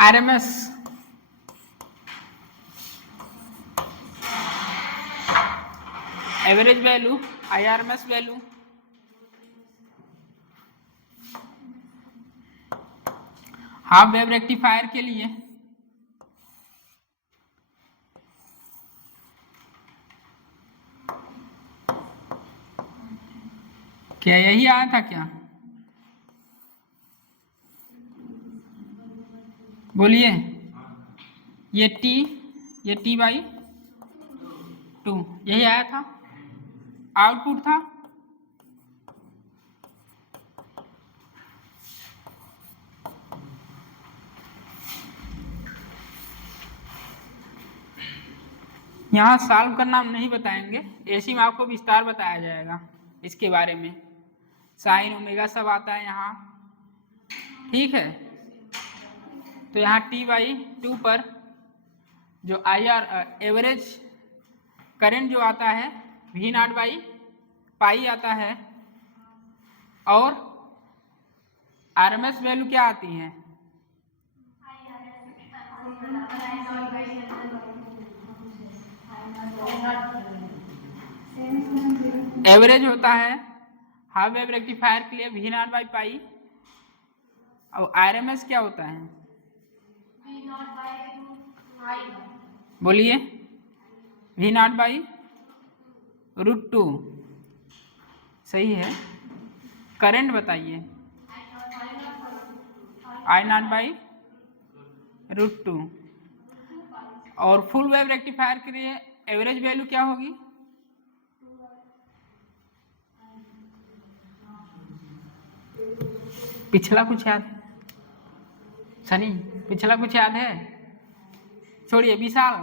RMS average value, IRMS value, half wave rectifier के लिए क्या यही आया था क्या? बोलिए। ये T/2 यही आया था, आउटपुट था। यहाँ सॉल्व करना हम नहीं बताएंगे, ऐसी में आपको विस्तार बताया जाएगा इसके बारे में। साइन ओमेगा सब आता है यहाँ, ठीक है। तो यहाँ T/2 पर जो IR एवरेज करंट जो आता है V0/पाई आता है, और RMS वैल्यू क्या आती है? एवरेज होता है हाफ वेव रेक्टिफायर के लिए V0/पाई, और RMS क्या होता है? बोलिए। V0/√2 सही है। करंट बताइए। I0/√2। और फुल वेव रेक्टिफायर के लिए एवरेज वैल्यू क्या होगी? पिछला कुछ याद है सनी? पिछला कुछ याद है? छोड़िए, विशाल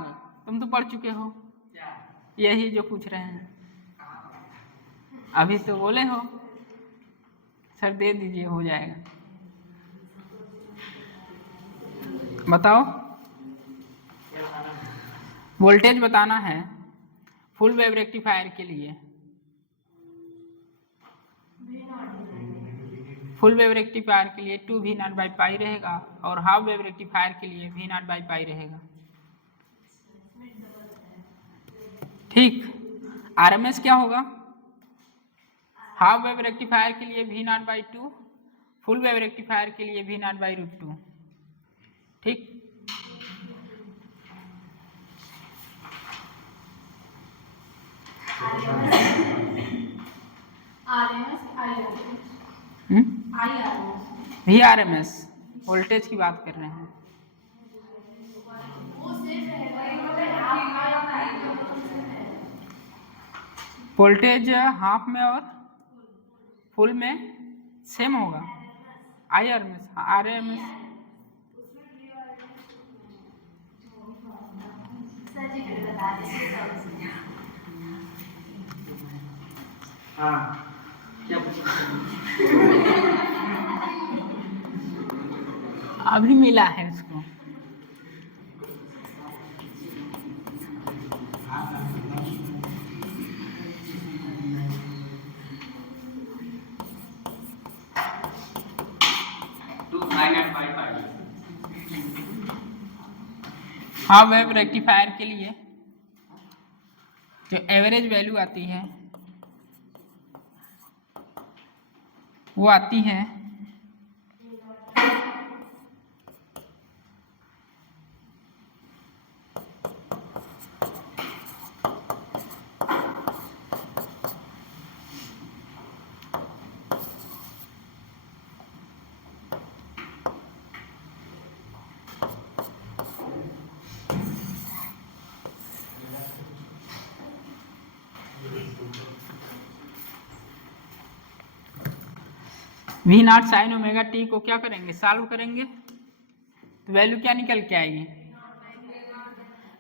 तुम तो पढ़ चुके हो यही जो पूछ रहे हैं, अभी तो बोले हो सर दे दीजिए हो जाएगा। बताओ। वोल्टेज बताना है फुल वेव रेक्टिफायर के लिए। फुल वेव रेक्टिफायर के लिए 2V0/पाई रहेगा, और हाफ वेव रेक्टिफायर के लिए V0/पाई रहेगा, ठीक। RMS क्या होगा? हाफ वेव रेक्टिफायर के लिए V0/2, फुल वेव रेक्टिफायर के लिए V0/√2, ठीक। VRMS वोल्टेज की बात कर रहे हैं। वोल्टेज हाफ में और फुल में सेम होगा। IRMS, RMS अभी मिला है उसको। हाफ वेव रेक्टिफायर के लिए जो एवरेज वैल्यू आती है वो आती है V0 साइन ओमेगा टी को क्या करेंगे? सॉल्व करेंगे तो वैल्यू क्या निकल के आएगी?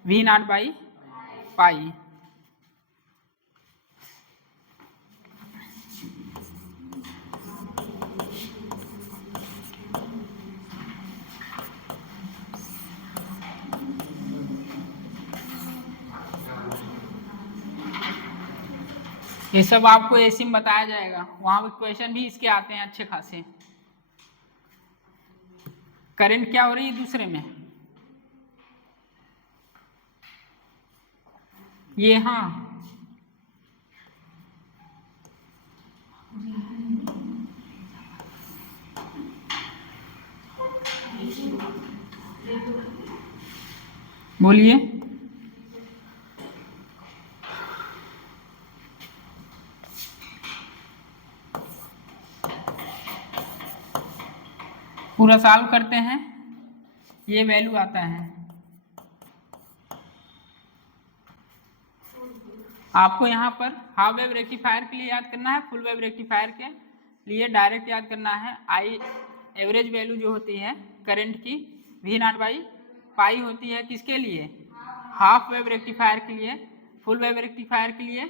V0/पाई। ये सब आपको ऐसे में बताया जाएगा, वहां पे क्वेश्चन भी इसके आते हैं अच्छे खासे। करंट क्या हो रही है दूसरे में, ये हाँ बोलिए। पूरा सॉल्व करते हैं, ये वैल्यू आता है। आपको यहाँ पर हाफ वेव रेक्टिफायर के लिए याद करना है, फुल वेव रेक्टिफायर के लिए डायरेक्ट याद करना है। आई एवरेज वैल्यू जो होती है करंट की वी नॉट बाई पाई होती है, किसके लिए, हाफ वेव रेक्टिफायर के लिए। फुल वेव रेक्टिफायर के लिए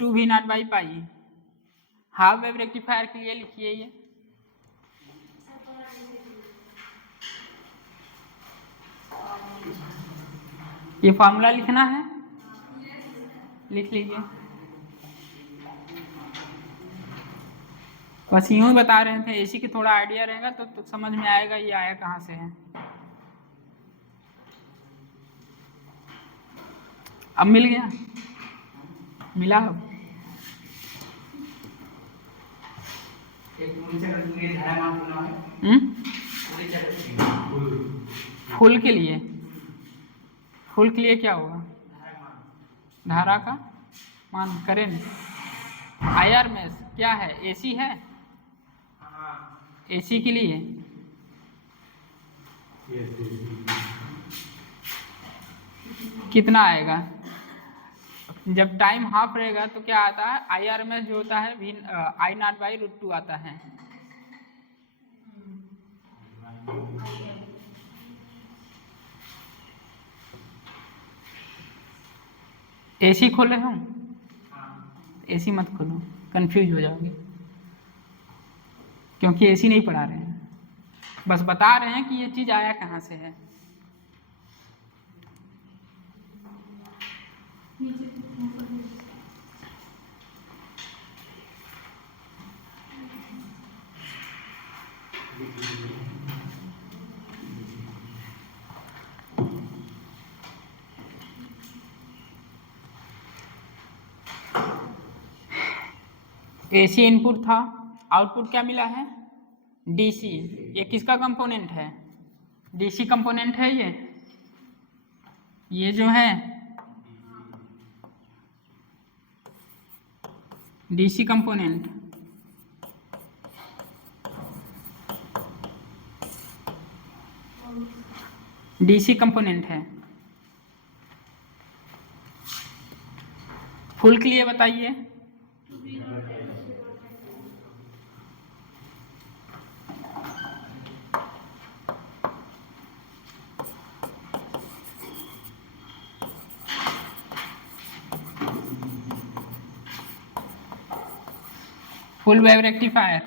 2 V not by pi. Half wave rectifier के लिए लिखिए ये फॉर्मूला लिखना है, लिख लीजिए। बस यूं ही बता रहे थे, एसी की थोड़ा आइडिया रहेगा तो समझ में आएगा ये आया कहाँ से है। अब मिल गया, मिला अब। फुल के लिए, फुल के लिए क्या होगा, धारा का मान, करंट। आईआर में क्या है, एसी है, एसी के लिए कितना आएगा, जब टाइम हाफ रहेगा तो क्या आता है, आईआर में जो होता है V I naught by root 2 आता है। एसी खोले हूँ, एसी मत खोलो, कंफ्यूज हो जाओगे, क्योंकि एसी नहीं पढ़ा रहे हैं, बस बता रहे हैं कि ये चीज़ आया कहाँ से है। एसी इनपुट था, आउटपुट क्या मिला है, डीसी। ये किसका कंपोनेंट है, डीसी कंपोनेंट है ये जो है डीसी कंपोनेंट। डीसी कंपोनेंट है। फुल के लिए बताइए, फुल वेव रेक्टिफायर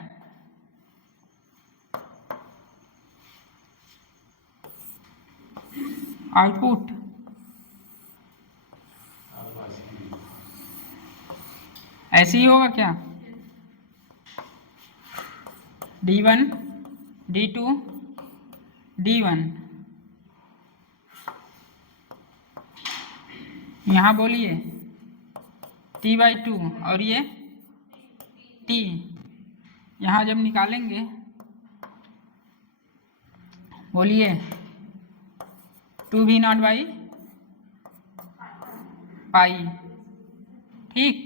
आउटपुट ऐसे ही होगा क्या, D1 D2 D1। यहाँ बोलिए T/2 और ये T, यहाँ जब निकालेंगे बोलिए 2V नॉट बाई पाई, ठीक।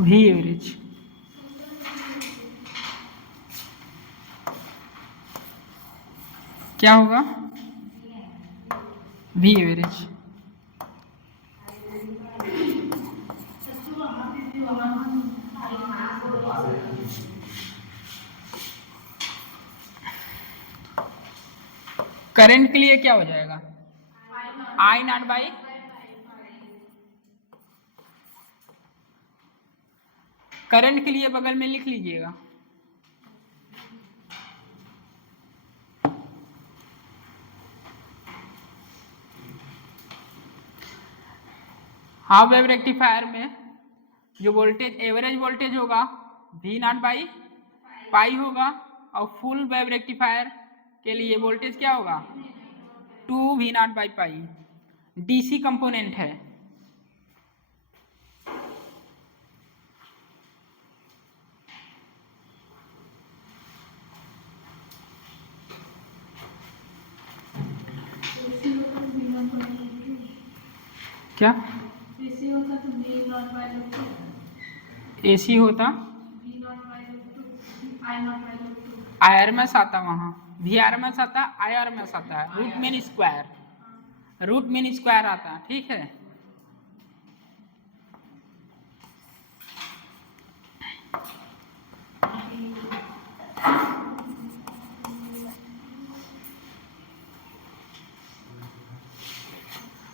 वी एवरेज क्या होगा, वी एवरेज। करंट के लिए क्या हो जाएगा? आई नॉट बाई करंट के लिए बगल में लिख लीजिएगा हाफ वेव रेक्टिफायर में जो वोल्टेज एवरेज वोल्टेज होगा वी नॉट बाई पाई होगा और फुल वेव रेक्टिफायर के लिए वोल्टेज क्या होगा 2 V not by pi. DC component है। क्या एसी होता आरएमएस आता वहाँ वी आरएमएस आता आरएमएस आता है रूट मीन स्क्वायर आता है। ठीक है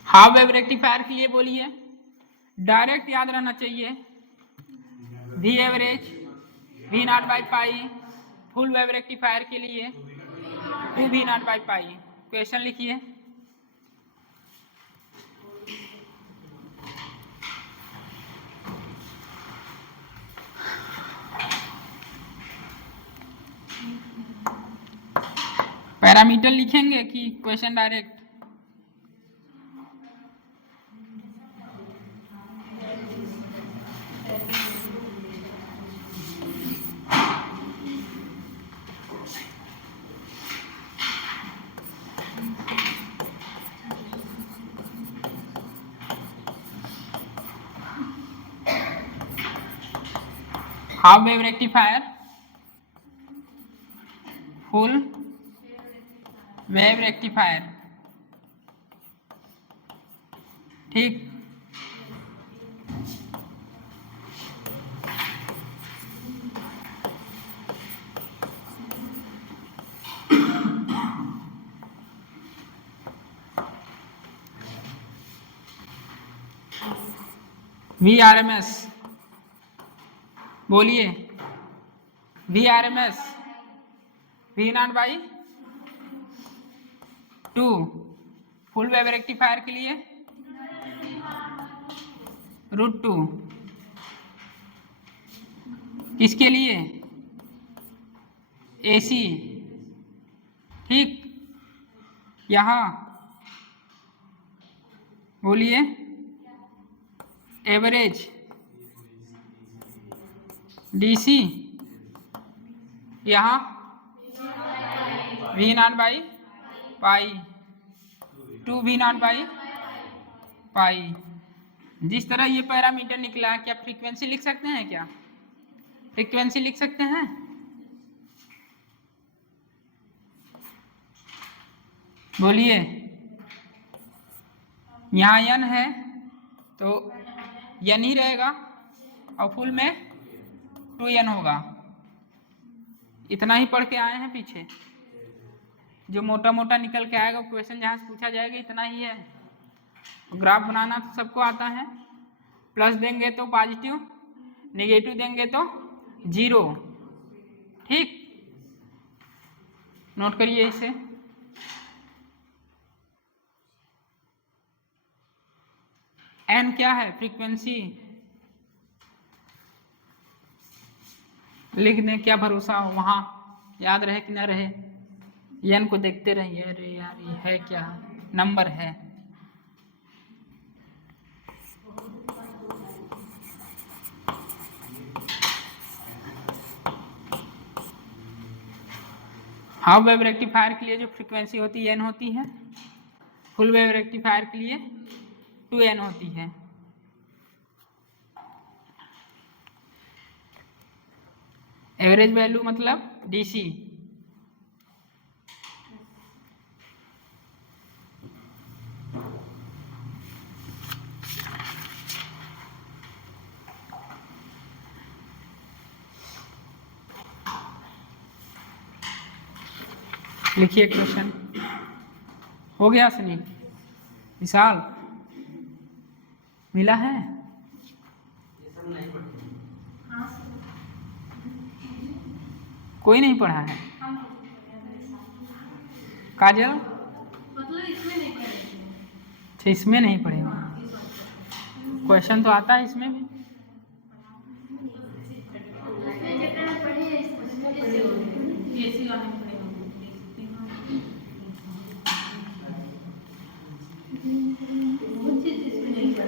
हाफ वेव रेक्टिफायर के लिए बोलिए डायरेक्ट याद रहना चाहिए V average V not by pi. Full wave rectifier के लिए 2 V not by pi. Question लिखिए पैरामीटर लिखेंगे कि question direct? Half wave rectifier full wave rectifier. ठीक वी आर एम एस बोलिए V R M S V not by 2 full wave rectifier के लिए √2 किसके लिए एसी। ठीक यहाँ बोलिए एवरेज डीसी यहाँ V not by pi 2 V not by पाई। जिस तरह ये पैरामीटर निकला क्या फ्रीक्वेंसी लिख सकते हैं? क्या फ्रीक्वेंसी लिख सकते हैं? बोलिए यहाँ n है तो n ही रहेगा और फुल में 2n होगा। इतना ही पढ़ के आए हैं पीछे। जो मोटा मोटा निकल के आएगा क्वेश्चन जहाँ से पूछा जाएगा इतना ही है। ग्राफ बनाना तो सबको आता है। प्लस देंगे तो पॉजिटिव नेगेटिव देंगे तो 0। ठीक नोट करिए इसे। एन क्या है? फ्रीक्वेंसी। लिख दें क्या भरोसा हो वहाँ याद रहे कि ना रहे। एन को देखते रहिए। अरे यार ये है क्या? नंबर है। हाफ वेव रेक्टिफायर के लिए जो फ्रीक्वेंसी होती है एन होती है। फुल वेव रेक्टिफायर के लिए 2n होती है। एवरेज वैल्यू मतलब डीसी। लिखिए क्वेश्चन। हो गया सुनील? विशाल मिला है? कोई नहीं पढ़ा है? काजल मतलब इसमें नहीं पढ़ेंगे। अच्छा, इसमें नहीं पढ़ेगा। क्वेश्चन तो आता है इसमें भी।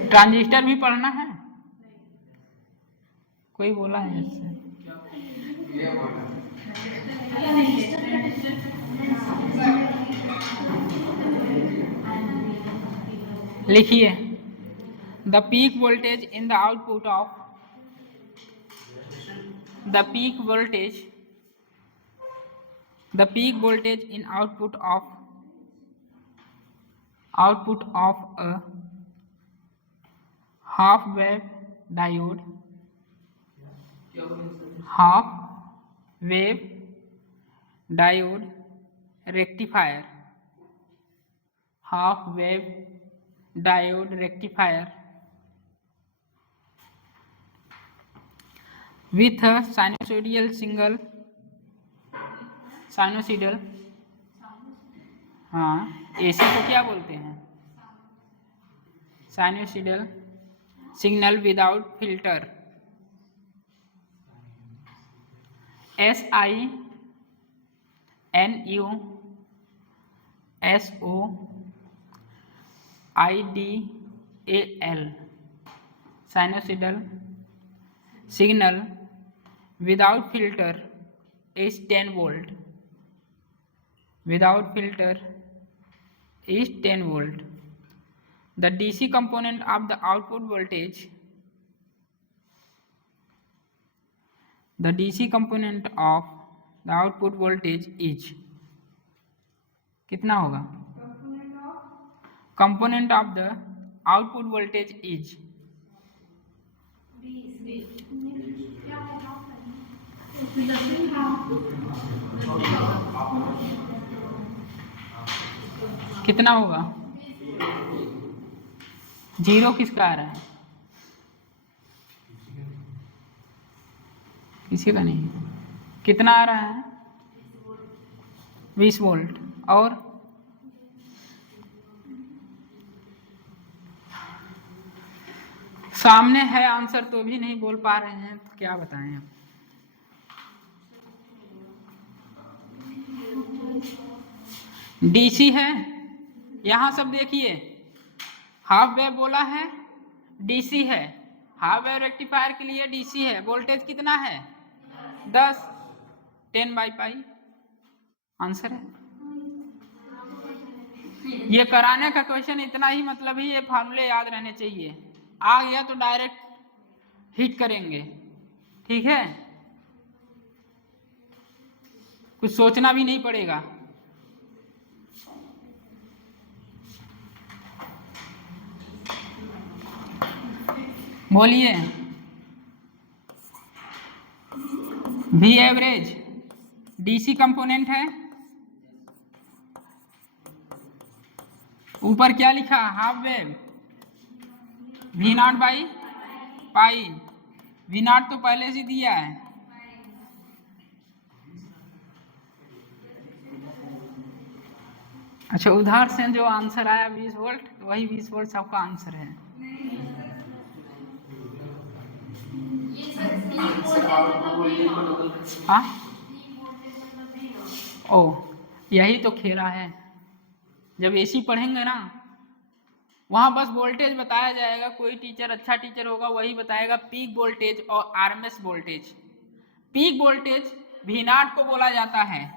ट्रांजिस्टर भी पढ़ना है? कोई बोला है इससे? लिखिए, the peak voltage in the output of the peak voltage in output of a half wave diode rectifier with a sinusoidal हाँ, एसी को क्या बोलते हैं? Sinusoidal signal without filter, SINUSOIDAL sinusoidal signal without filter is 10 volt. Without filter is 10 volt. The DC component of the output voltage, the DC component of the output voltage is कितना होगा? Component of the output voltage is कितना होगा? 0 किसका आ रहा है? किसी का नहीं। कितना आ रहा है? 20 वोल्ट। और सामने है आंसर तो भी नहीं बोल पा रहे हैं, तो क्या बताएं हम? डीसी है, यहां सब देखिए, हाफ वेव बोला है, डीसी है, हाफ वेव रेक्टिफायर के लिए डीसी है, वोल्टेज कितना है? 10, 10/पाई आंसर है। ये कराने का क्वेश्चन इतना ही मतलब ही, ये फार्मूले याद रहने चाहिए, आ गया तो डायरेक्ट हिट करेंगे, ठीक है? कुछ सोचना भी नहीं पड़ेगा। बोलिए, वी एवरेज डीसी कंपोनेंट है, ऊपर क्या लिखा? हाफ वेव, V0/पाई, V0 तो पहले से दिया है। अच्छा, उधर से जो आंसर आया 20 वोल्ट, वही 20 वोल्ट सबका आंसर है। हाँ, ओ यही तो खेला है। जब एसी पढ़ेंगे ना, वहाँ बस वोल्टेज बताया जाएगा, कोई टीचर अच्छा टीचर होगा वही बताएगा पीक वोल्टेज और RMS voltage. Peak voltage V0 को बोला जाता है,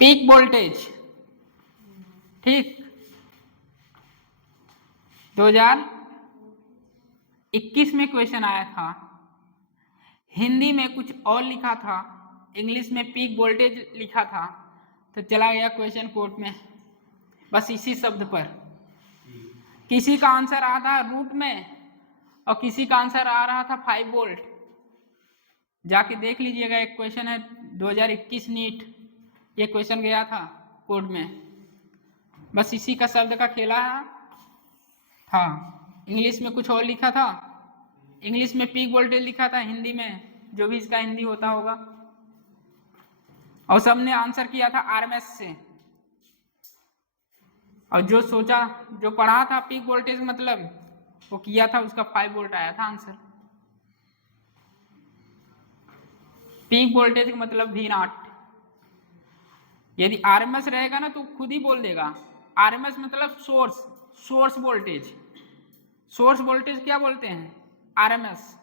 पीक वोल्टेज, ठीक। 2021 में क्वेश्चन आया था, हिंदी में कुछ और लिखा था, इंग्लिश में पीक वोल्टेज लिखा था, तो चला गया क्वेश्चन कोर्ट में बस इसी शब्द पर। किसी का आंसर आ रहा था रूट में और किसी का आंसर आ रहा था 5 वोल्ट। जाके देख लीजिएगा, एक क्वेश्चन है 2021 नीट, ये क्वेश्चन गया था कोड में, बस इसी का शब्द का खेला था। इंग्लिश में कुछ और लिखा था, इंग्लिश में पीक वोल्टेज लिखा था, हिंदी में जो भी इसका हिंदी होता होगा, और सबने आंसर किया था आरएमएस से। और जो सोचा, जो पढ़ा था पीक वोल्टेज मतलब वो किया था, उसका 5 वोल्ट आया था आंसर। पीक वोल्टेज का मतलब V0। यदि आरएमएस रहेगा ना तो खुद ही बोल देगा। आरएमएस मतलब सोर्स वोल्टेज। सोर्स वोल्टेज क्या बोलते हैं? आरएमएस।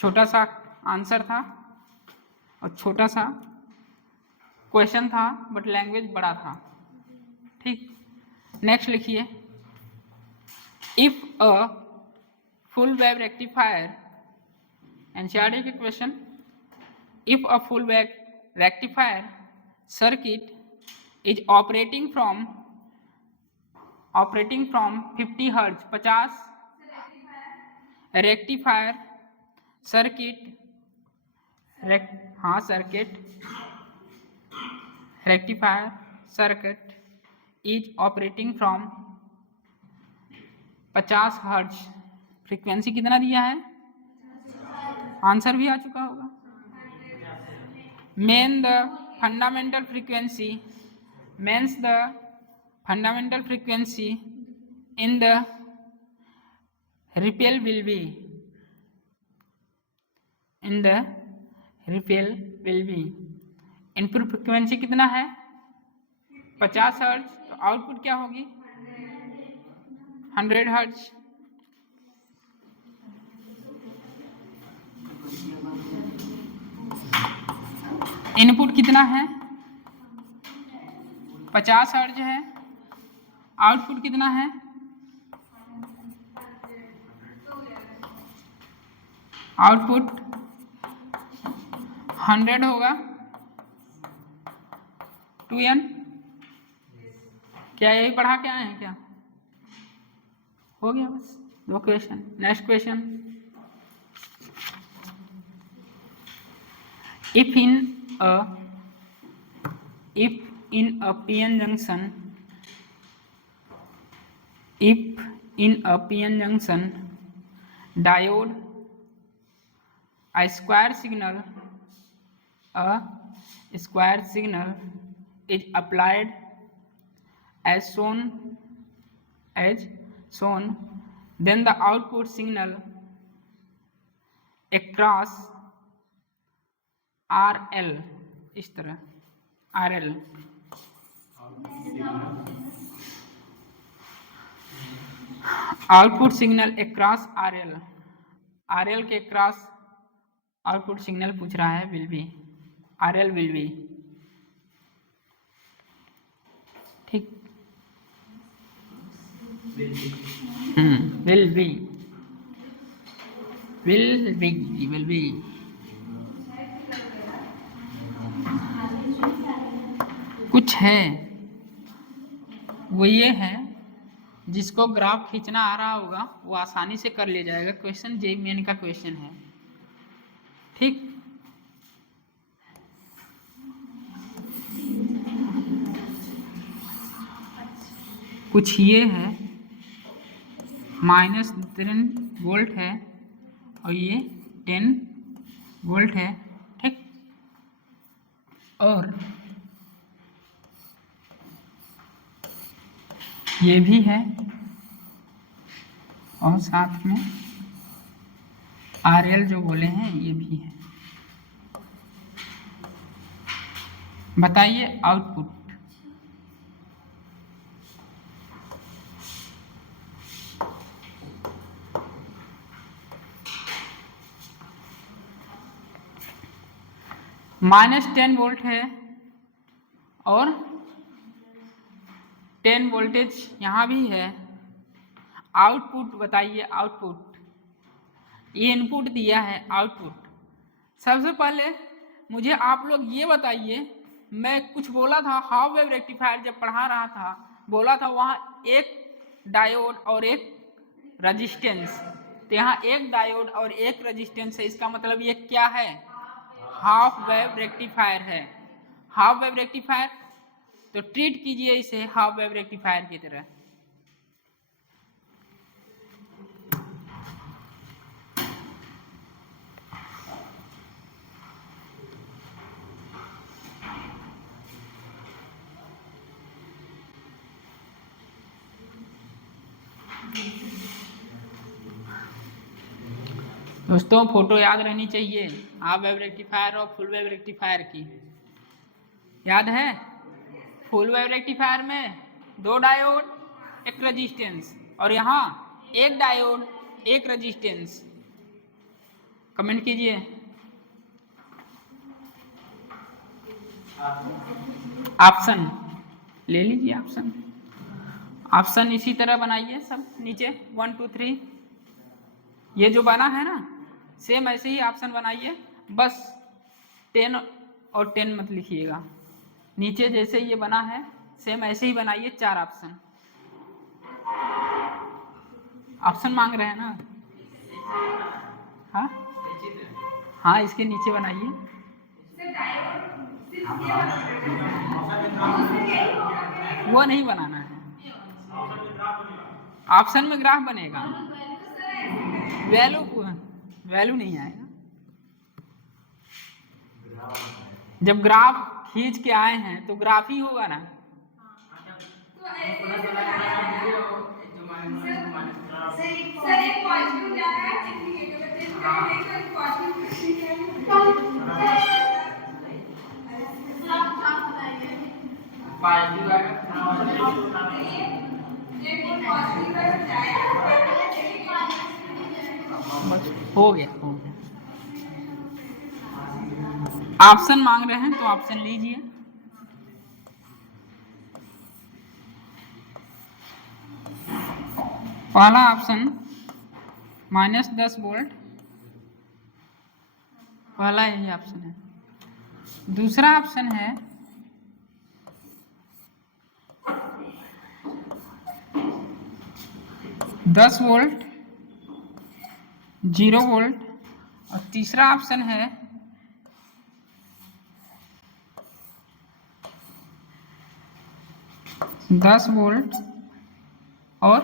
छोटा सा आंसर था और छोटा सा क्वेश्चन था, बट लैंग्वेज बड़ा था। ठीक, नेक्स्ट लिखिए। If a full wave rectifier, NCERT के question, if a full wave rectifier circuit is operating from 50 Hz, 50 rectifier circuit rectifier circuit is operating from 50 hertz. Frequency कितना दिया है? आंसर भी आ चुका होगा। Main the fundamental frequency, means the fundamental frequency in the ripple will be, in the ripple will be, input frequency कितना है? 50 hertz. तो आउटपुट क्या होगी? 100 हर्ट्ज। इनपुट कितना है? 50 हर्ट्ज है। आउटपुट कितना है? आउटपुट 100 होगा। 2n। क्या यही पढ़ा के आए हैं क्या? हो गया बस 2 question. Next question. If in a PN junction, if in a PN junction diode a square signal is applied as shown, then the output signal across RL, इस तरह RL, output signal across RL के cross output signal पूछ रहा है, will be, RL will be. ठीक, will be. कुछ है, वो ये है, जिसको ग्राफ खींचना आ रहा होगा वो आसानी से कर ले जाएगा। क्वेश्चन जेईई मेन का क्वेश्चन है। ठीक, कुछ ये है, -10 वोल्ट है और ये 10 वोल्ट है। ठीक, और ये भी है और साथ में RL जो बोले हैं ये भी है। बताइए आउटपुट। -10 वोल्ट है और 10 वोल्टेज यहाँ भी है। आउटपुट बताइए, आउटपुट। ये इनपुट दिया है, आउटपुट। सबसे पहले मुझे आप लोग ये बताइए, मैं कुछ बोला था हाफ वेव रेक्टिफायर जब पढ़ा रहा था, बोला था वहाँ एक डायोड और एक रजिस्टेंस, तो यहाँ एक डायोड और एक रेजिस्टेंस है, इसका मतलब ये क्या है, हाफ वेव रेक्टिफायर है। हाफ वेव रेक्टिफायर, तो ट्रीट कीजिए इसे हाफ वेव रेक्टिफायर की तरह। दोस्तों फोटो याद रहनी चाहिए हाफ वेव रेक्टिफायर और फुल वेव रेक्टिफायर की, याद है। फुल वेव रेक्टिफायर में 2 डायोड एक रेजिस्टेंस, और यहाँ एक डायोड एक रेजिस्टेंस। कमेंट कीजिए। ऑप्शन ले लीजिए, ऑप्शन ऑप्शन इसी तरह बनाइए सब नीचे 1 2 3। ये जो बना है ना सेम ऐसे ही ऑप्शन बनाइए, बस 10 और 10 मत लिखिएगा। नीचे जैसे ये बना है सेम ऐसे ही बनाइए 4 ऑप्शन। ऑप्शन मांग रहे हैं ना, हाँ हाँ इसके नीचे बनाइए। वो नहीं बनाना है, ऑप्शन में ग्राफ बनेगा, वैल्यू नहीं आएगा। जब ग्राफ खींच के आए हैं तो ग्राफ ही होगा ना। सर एक पॉजिटिव जा रहा है, एक नेगेटिव है, एक पॉजिटिव हो गया हो गया। ऑप्शन मांग रहे हैं तो ऑप्शन लीजिए। पहला ऑप्शन -10 वोल्ट, पहला यही ऑप्शन है। दूसरा ऑप्शन है 10 वोल्ट 0 वोल्ट, और तीसरा ऑप्शन है 10 वोल्ट और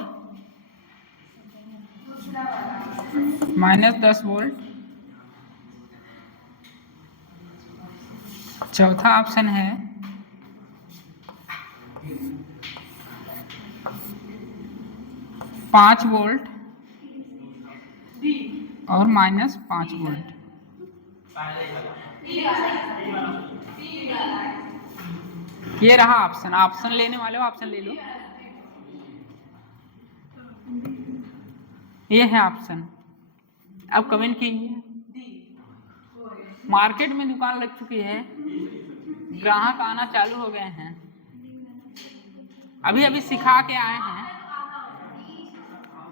-10 वोल्ट। चौथा ऑप्शन है 5 वोल्ट और -5 वोल्ट। ये रहा ऑप्शन। ऑप्शन लेने वाले हो ऑप्शन ले लो, ये है ऑप्शन। अब कमेंट कीजिए। मार्केट में दुकान लग चुकी है, ग्राहक आना चालू हो गए हैं, अभी अभी सिखा के आए हैं।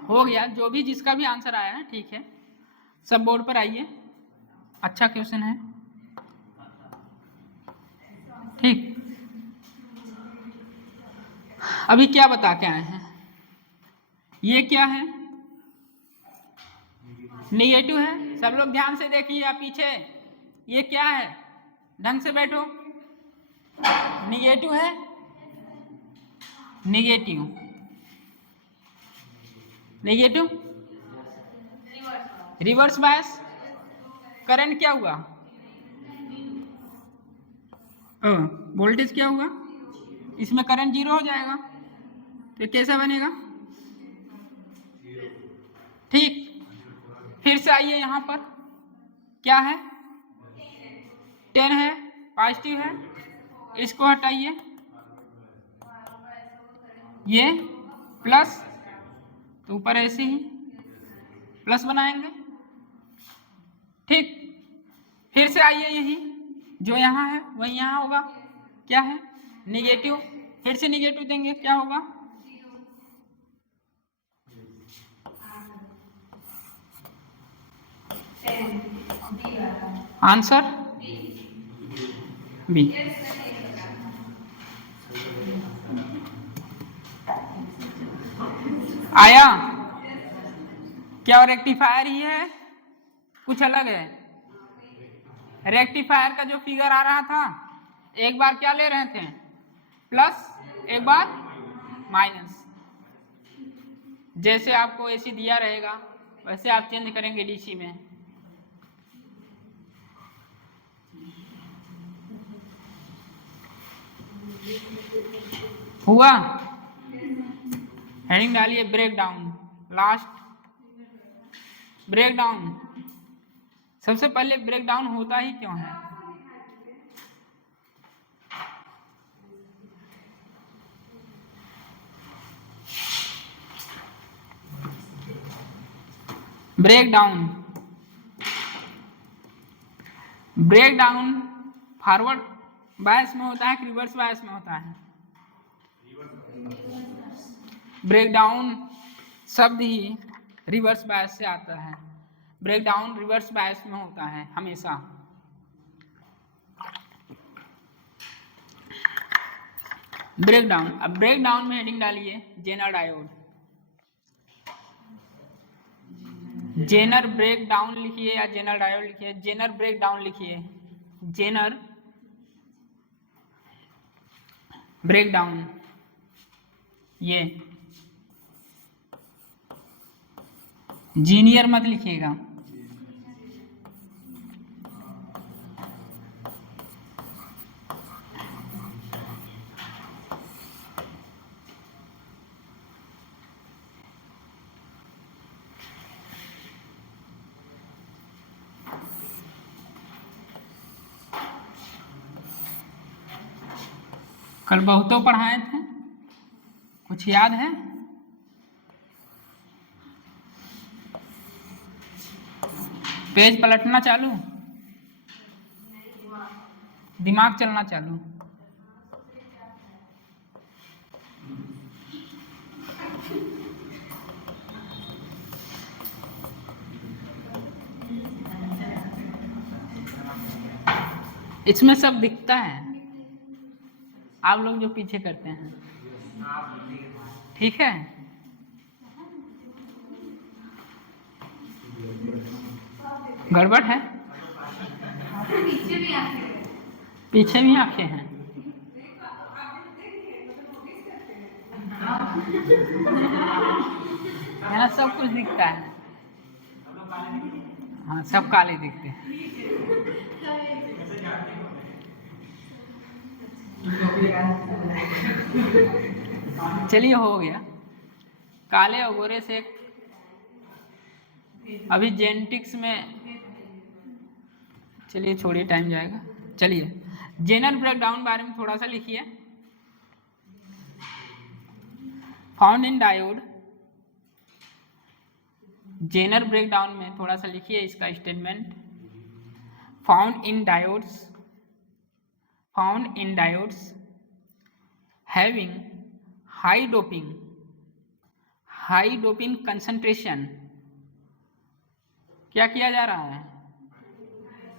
हो गया, जो भी जिसका भी आंसर आया है ठीक है। सब बोर्ड पर आइए, अच्छा क्वेश्चन है ठीक। अभी क्या बता के आए हैं, ये क्या है, नेगेटिव है। सब लोग ध्यान से देखिए आप पीछे, ये क्या है, ढंग से बैठो। नेगेटिव है, negative negative reverse bias. Current क्या हुआ, वोल्टेज क्या हुआ, इसमें करंट 0 हो जाएगा, तो कैसा बनेगा ठीक। फिर से आइए यहाँ पर, क्या है 10 है, पॉजिटिव है, इसको हटाइए, ये प्लस, तो ऊपर ऐसे ही प्लस बनाएंगे ठीक। फिर से आइए, यही जो यहाँ है वही यहाँ होगा, क्या है नेगेटिव, फिर से नेगेटिव देंगे, क्या होगा आंसर बी। आया क्या वो रेक्टिफायर ही है, कुछ अलग है? रेक्टिफायर का जो फिगर आ रहा था, एक बार क्या ले रहे थे प्लस, एक बार माइनस। जैसे आपको एसी दिया रहेगा वैसे आप चेंज करेंगे डीसी में। हुआ? हेडिंग डालिए break down. Last break down. सबसे पहले ब्रेक डाउन होता ही क्यों है? Break down, break down forward bias में होता है कि रिवर्स बायस में होता है? ब्रेक डाउन शब्द ही रिवर्स बायस से आता है। ब्रेक डाउन रिवर्स बायस में होता है हमेशा। ब्रेक डाउन, अब ब्रेक डाउन में हेडिंग डालिए Zener diode. Zener break down लिखिए या जेनर डायोड लिखिए, जेनर ब्रेक डाउन लिखिए, जेनर ब्रेक डाउन। ये जीनियर मत लिखिएगा, कल बहुतों पढ़ाए थे, कुछ याद है? पेज पलटना चालू, दिमाग चलना चालू। इसमें सब दिखता है, आप लोग जो पीछे करते हैं, ठीक है? गड़बड़ है? पीछे भी आंखें हैं। यहाँ सब कुछ दिखता है। हाँ, सब काले दिखते हैं। चलिए हो गया। काले और गोरे से अभी जेनेटिक्स में, चलिए छोड़िए, टाइम जाएगा। चलिए जेनर ब्रेकडाउन बारे में थोड़ा सा लिखिए। Found in diode, Zener breakdown में थोड़ा सा लिखिए इसका statement. Found in diodes, found in diodes having high doping, high doping concentration. क्या किया जा रहा है?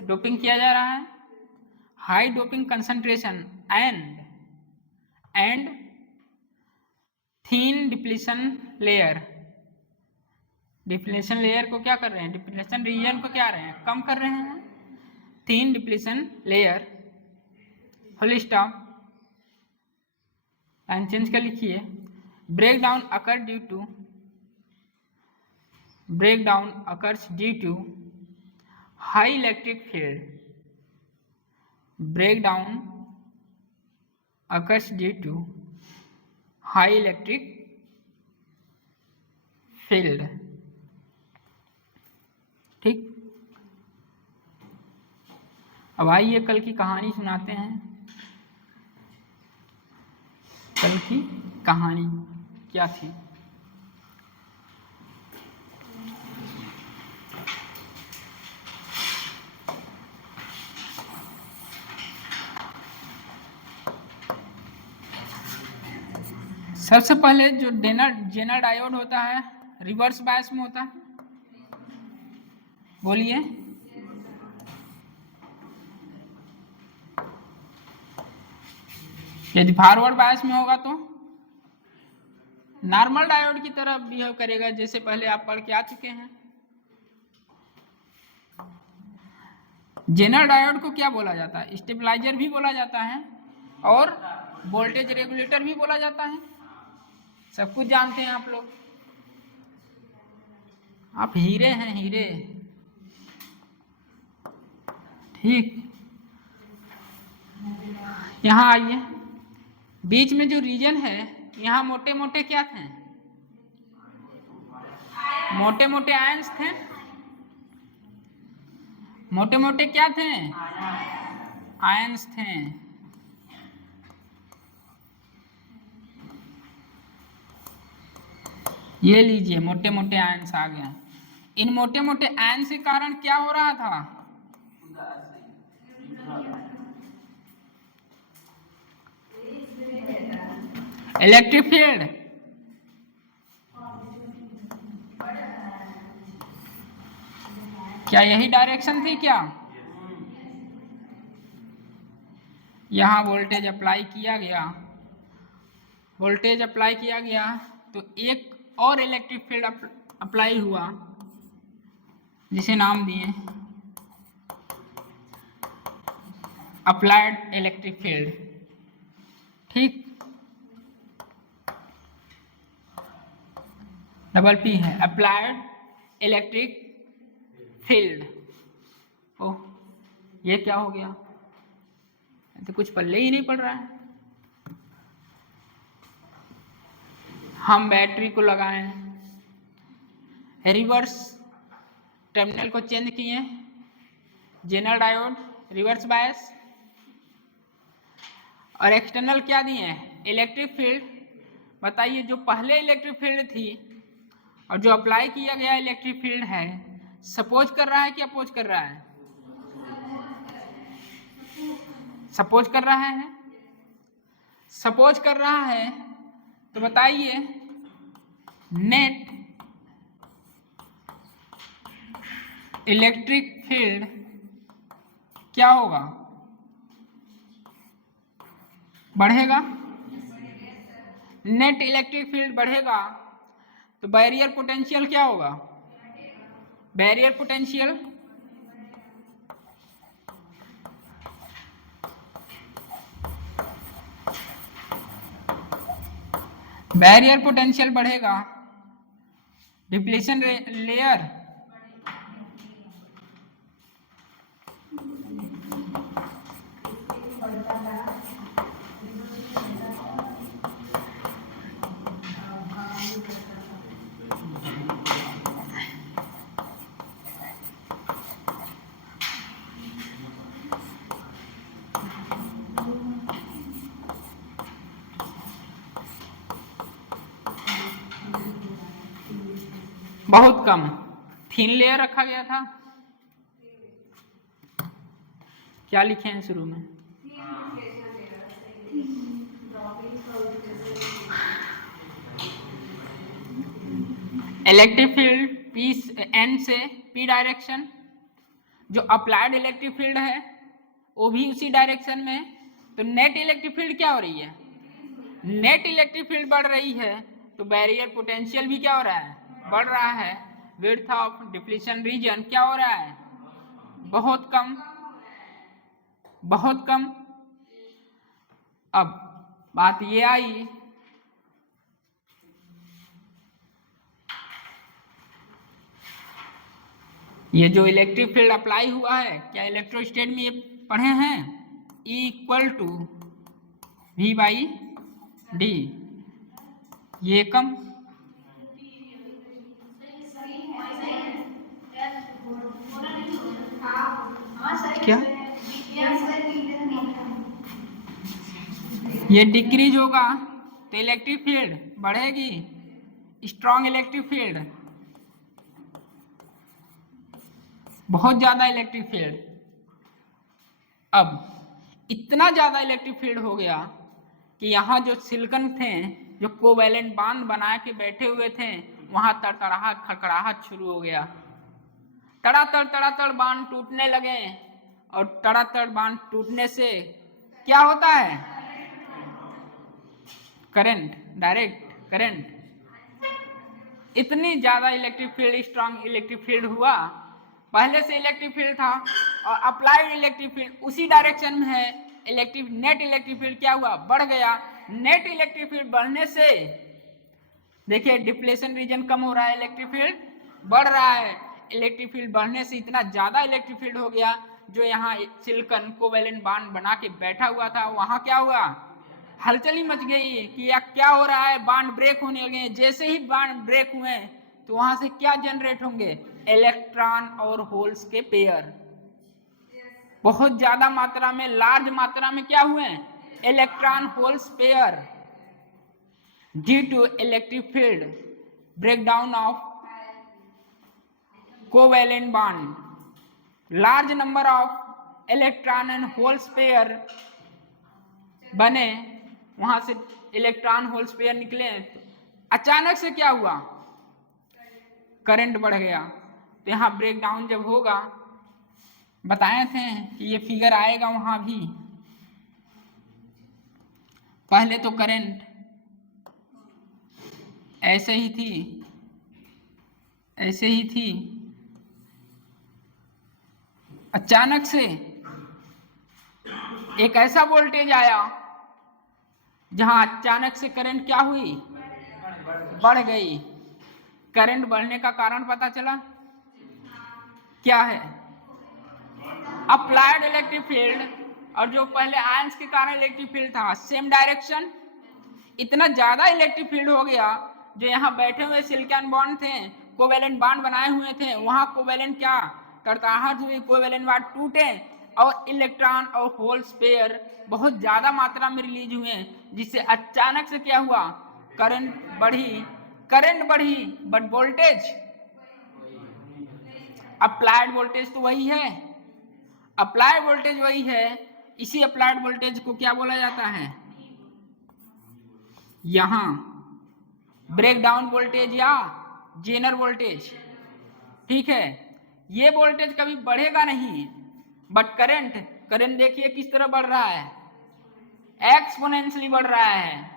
डोपिंग किया जा रहा है। High doping concentration and thin depletion layer. Depletion layer को क्या कर रहे हैं? डिप्लीशन रीजन को क्या रहे हैं? कम कर रहे हैं। Thin depletion layer, full stop, line change कर लिखिए। Breakdown occur due to, breakdown occurs due to high electric field, breakdown occurs due to high electric field। ठीक, अब आइए कल की कहानी सुनाते हैं। कल की कहानी क्या थी? सबसे पहले जो जेनर डायोड होता है रिवर्स बायस में होता है। बोलिए। यदि फॉरवर्ड बायस में होगा तो नॉर्मल डायोड की तरह बिहेव करेगा, जैसे पहले आप पढ़ के आ चुके हैं। जेनर डायोड को क्या बोला जाता है? स्टेबलाइजर भी बोला जाता है और वोल्टेज रेगुलेटर भी बोला जाता है। सब कुछ जानते हैं आप लोग। आप हीरे हैं, हीरे। ठीक, यहाँ आइए। बीच में जो रीजन है, यहाँ मोटे मोटे क्या थे? मोटे मोटे आयंस थे। मोटे मोटे क्या थे? आयंस थे। ये लीजिए, मोटे मोटे आयंस आ गए। इन मोटे मोटे आयंस के कारण क्या हो रहा था? Electric field. क्या यही डायरेक्शन थी क्या? यहाँ वोल्टेज अप्लाई किया गया, वोल्टेज अप्लाई किया गया तो एक और इलेक्ट्रिक फील्ड अप्लाई हुआ, जिसे नाम दिए अप्लाइड इलेक्ट्रिक फील्ड। ठीक, डबल पी है, अप्लाइड इलेक्ट्रिक फील्ड। ओह, ये क्या हो गया? तो कुछ पल्ले ही नहीं पड़ रहा है। हम बैटरी को लगाएं, रिवर्स टर्मिनल को चेंज किए, जेनर डायोड, रिवर्स बायस, और एक्सटर्नल क्या दिए? Electric field. बताइए, जो पहले इलेक्ट्रिक फील्ड थी और जो अप्लाई किया गया इलेक्ट्रिक फील्ड है, सपोज कर रहा है कि अपोज कर रहा है? सपोज कर रहा है। सपोज कर रहा है तो बताइए, नेट इलेक्ट्रिक फील्ड क्या होगा? बढ़ेगा। नेट इलेक्ट्रिक फील्ड बढ़ेगा तो बैरियर पोटेंशियल क्या होगा? बैरियर पोटेंशियल बैरियर पोटेंशियल बढ़ेगा, डिप्लीशन लेयर बहुत कम, थिन लेयर रखा गया था। क्या लिखे हैं शुरू में? इलेक्ट्रिक फील्ड पी एन से पी डायरेक्शन, जो अप्लाइड इलेक्ट्रिक फील्ड है वो भी उसी डायरेक्शन में। तो नेट इलेक्ट्रिक फील्ड क्या हो रही है? नेट इलेक्ट्रिक फील्ड बढ़ रही है तो बैरियर पोटेंशियल भी क्या हो रहा है? बढ़ रहा है। विड्थ ऑफ डिप्लीशन रीजन क्या हो रहा है? बहुत कम, बहुत कम। अब बात ये आई, ये जो इलेक्ट्रिक फील्ड अप्लाई हुआ है, क्या इलेक्ट्रोस्टैट में ये पढ़े हैं? E equal to V by D. ये कम, क्या ये डिक्रीज होगा तो इलेक्ट्रिक फील्ड बढ़ेगी, स्ट्रॉन्ग इलेक्ट्रिक फील्ड, बहुत ज्यादा इलेक्ट्रिक फील्ड। अब इतना ज्यादा इलेक्ट्रिक फील्ड हो गया कि यहाँ जो सिलिकॉन थे, जो कोवैलेंट बांध बना के बैठे हुए थे, वहां तड़तड़ाहट खड़खड़ाहट शुरू हो गया। तड़ातड़ बांध टूटने लगे, और तड़ातड़ बांध टूटने से क्या होता है? Current, direct current. इतनी ज्यादा electric field, strong electric field हुआ पहले से इलेक्ट्रिक फील्ड था और अप्लाइड इलेक्ट्रिक फील्ड उसी डायरेक्शन में है। नेट इलेक्ट्रिक फील्ड क्या हुआ, बढ़ गया। नेट इलेक्ट्रिक फील्ड बढ़ने से देखिए डिप्लेशन रीजन कम हो रहा है, इलेक्ट्रिक फील्ड बढ़ रहा है। इलेक्ट्रिक फील्ड बढ़ने से इतना ज्यादा इलेक्ट्रिक फील्ड हो गया, जो यहाँ सिलिकॉन कोवेलेंट बॉन्ड बना के बैठा हुआ था वहां क्या हुआ, हलचल ही मच गई कि या क्या हो रहा है, बॉन्ड ब्रेक होने लगे। जैसे ही बॉन्ड ब्रेक हुए तो वहां से क्या जनरेट होंगे, इलेक्ट्रॉन और होल्स के पेयर। बहुत ज्यादा मात्रा में, लार्ज मात्रा में क्या हुए, electron holes pair, due to electric field breakdown of covalent bond, large number of electron and holes pair बने, वहां से इलेक्ट्रॉन होल्स पेयर निकले। तो अचानक से क्या हुआ, करंट बढ़ गया। तो यहाँ ब्रेकडाउन जब होगा, बताए थे कि ये फिगर आएगा वहां भी। पहले तो करंट ऐसे ही थी, ऐसे ही थी, अचानक से एक ऐसा वोल्टेज आया जहां अचानक से करंट क्या हुई, बढ़ गई। करंट बढ़ने का कारण पता चला क्या है, अप्लाइड इलेक्ट्रिक फील्ड, और जो पहले आयंस के कारण इलेक्ट्रिक फील्ड था, सेम डायरेक्शन। इतना ज्यादा इलेक्ट्रिक फील्ड हो गया, जो यहाँ बैठे हुए सिलिकॉन बॉन्ड थे, कोवेलेंट बॉन्ड बनाए हुए थे, वहां कोवेलेंट क्या तड़ताहट हुई, कोवेलेंट बॉन्ड टूटे और इलेक्ट्रॉन और होल्स पेयर बहुत ज्यादा मात्रा में रिलीज हुए, जिससे अचानक से क्या हुआ, करंट बढ़ी, बट वोल्टेज, अप्लाइड वोल्टेज तो वही है, अप्लाइड वोल्टेज वही है। इसी अप्लाइड वोल्टेज को क्या बोला जाता है, यहां ब्रेकडाउन वोल्टेज या जेनर वोल्टेज। ठीक है, ये वोल्टेज कभी बढ़ेगा नहीं, बट करंट देखिए किस तरह बढ़ रहा है, एक्सपोनेंशियली बढ़ रहा है।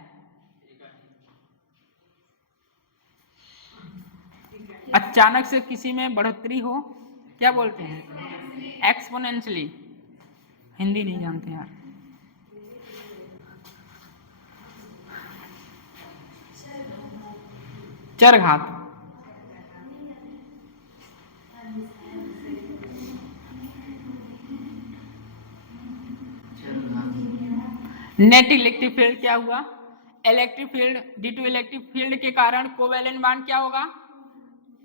अचानक से किसी में बढ़ोतरी हो, क्या बोलते हैं, एक्सपोनेंशियली। हिंदी नहीं जानते यार। चरघात, नेट इलेक्ट्रिक फील्ड क्या हुआ, electric field, due to electric field के कारण कोवेलेंट बॉन्ड क्या होगा,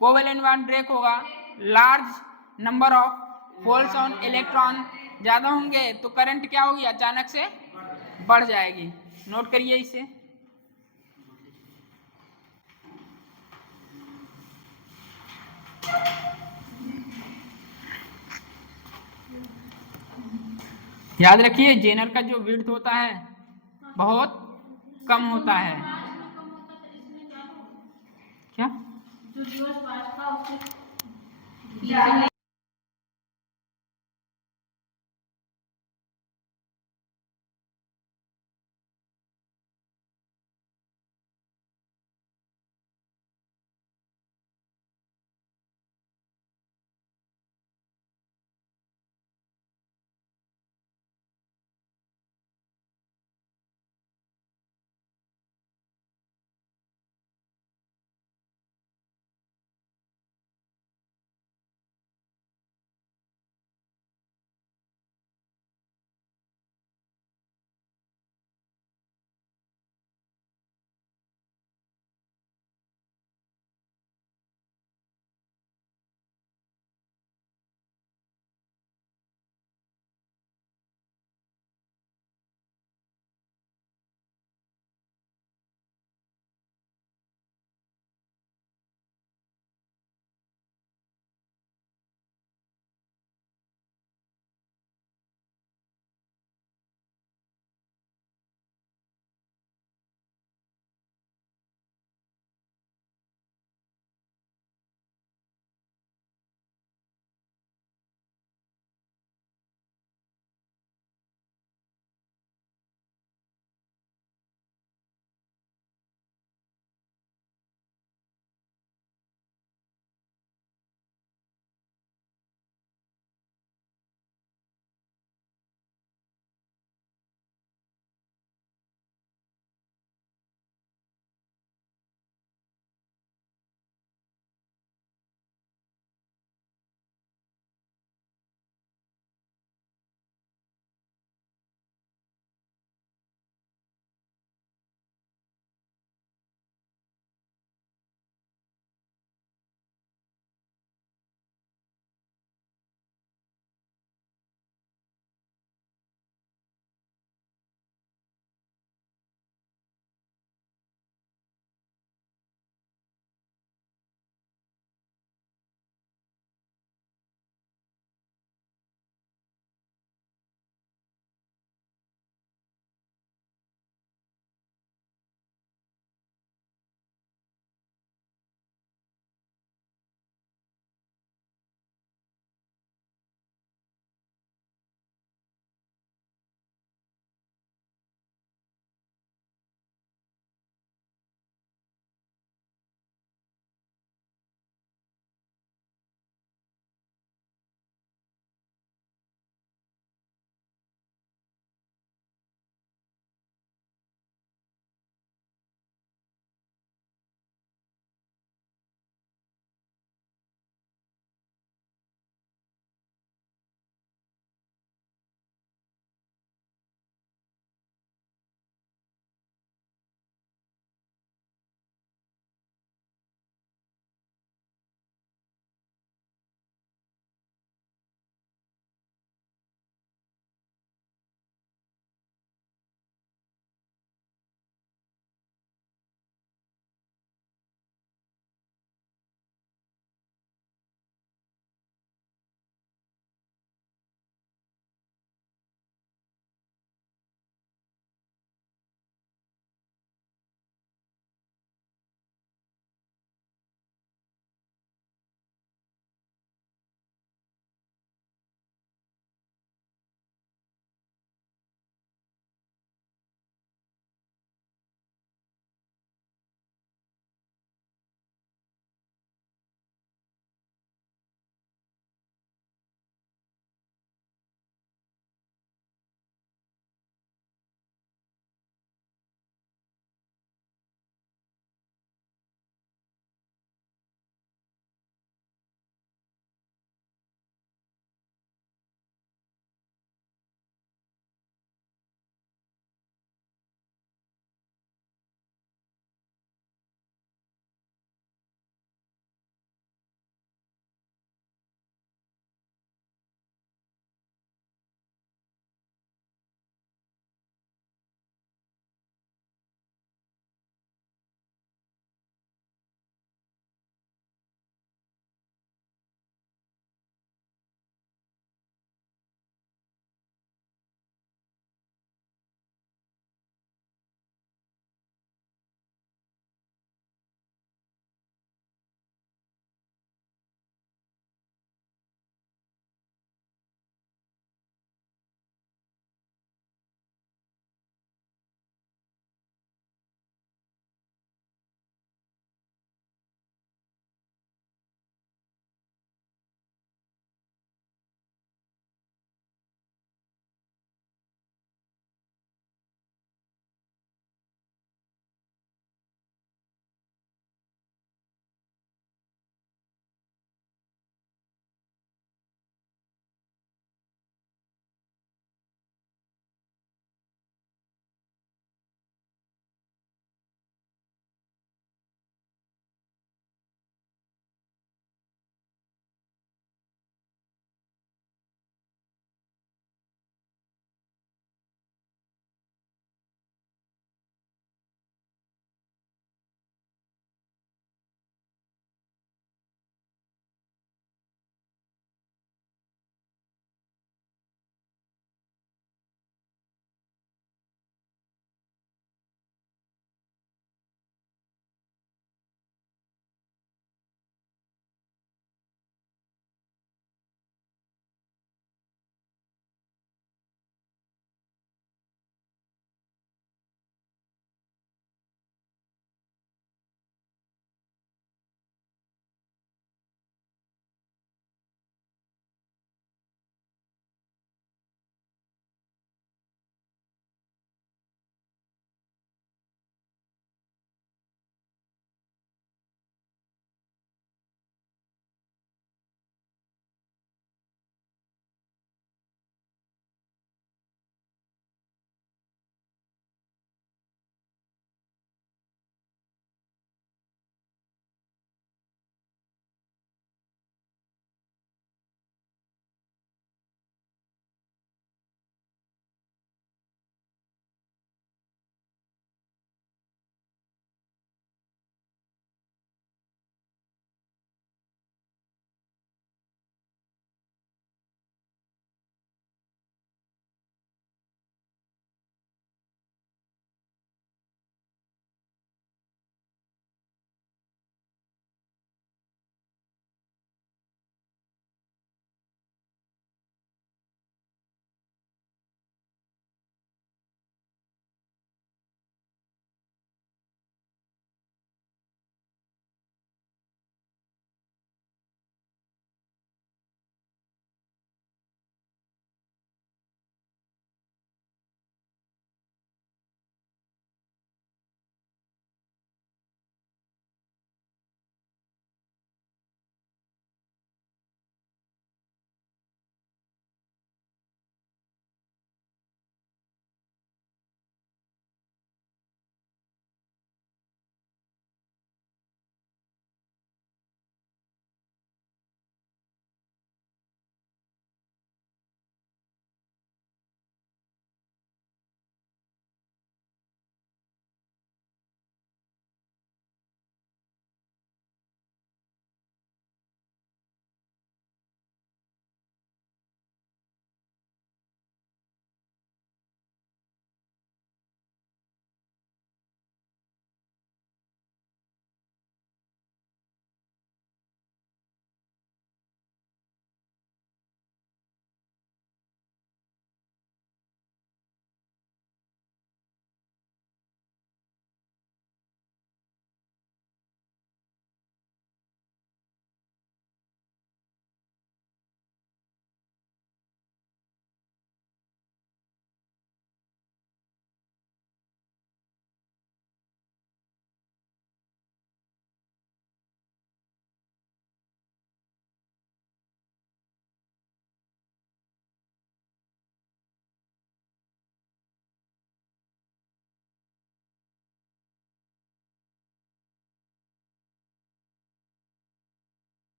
कोवेलेंट बॉन्ड ब्रेक होगा। Large number of holes on electron ज्यादा होंगे तो करंट क्या होगी, अचानक से बढ़ जाएगी। नोट करिए इसे। याद रखिए, जेनर का जो विड्थ होता है बहुत कम होता है। क्या जो रिवर्स पास था उससे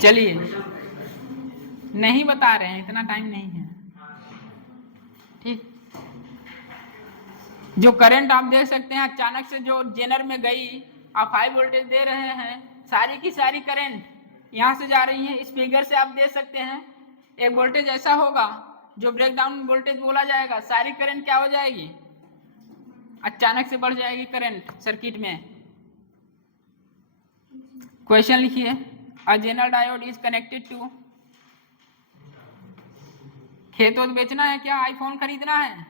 चलिए, नहीं बता रहे हैं, इतना टाइम नहीं है। ठीक, जो करंट आप देख सकते हैं अचानक से जो जेनर में गई, आप हाई वोल्टेज दे रहे हैं, सारी की सारी करंट यहाँ से जा रही है। इस फिगर से आप देख सकते हैं एक वोल्टेज ऐसा होगा जो ब्रेकडाउन वोल्टेज बोला जाएगा, सारी करंट क्या हो जाएगी, अचानक से बढ़ जाएगी करंट सर्किट में। क्वेश्चन लिखिए, a zener diode is connected to, खेत वोत बेचना है क्या, आईफोन खरीदना है?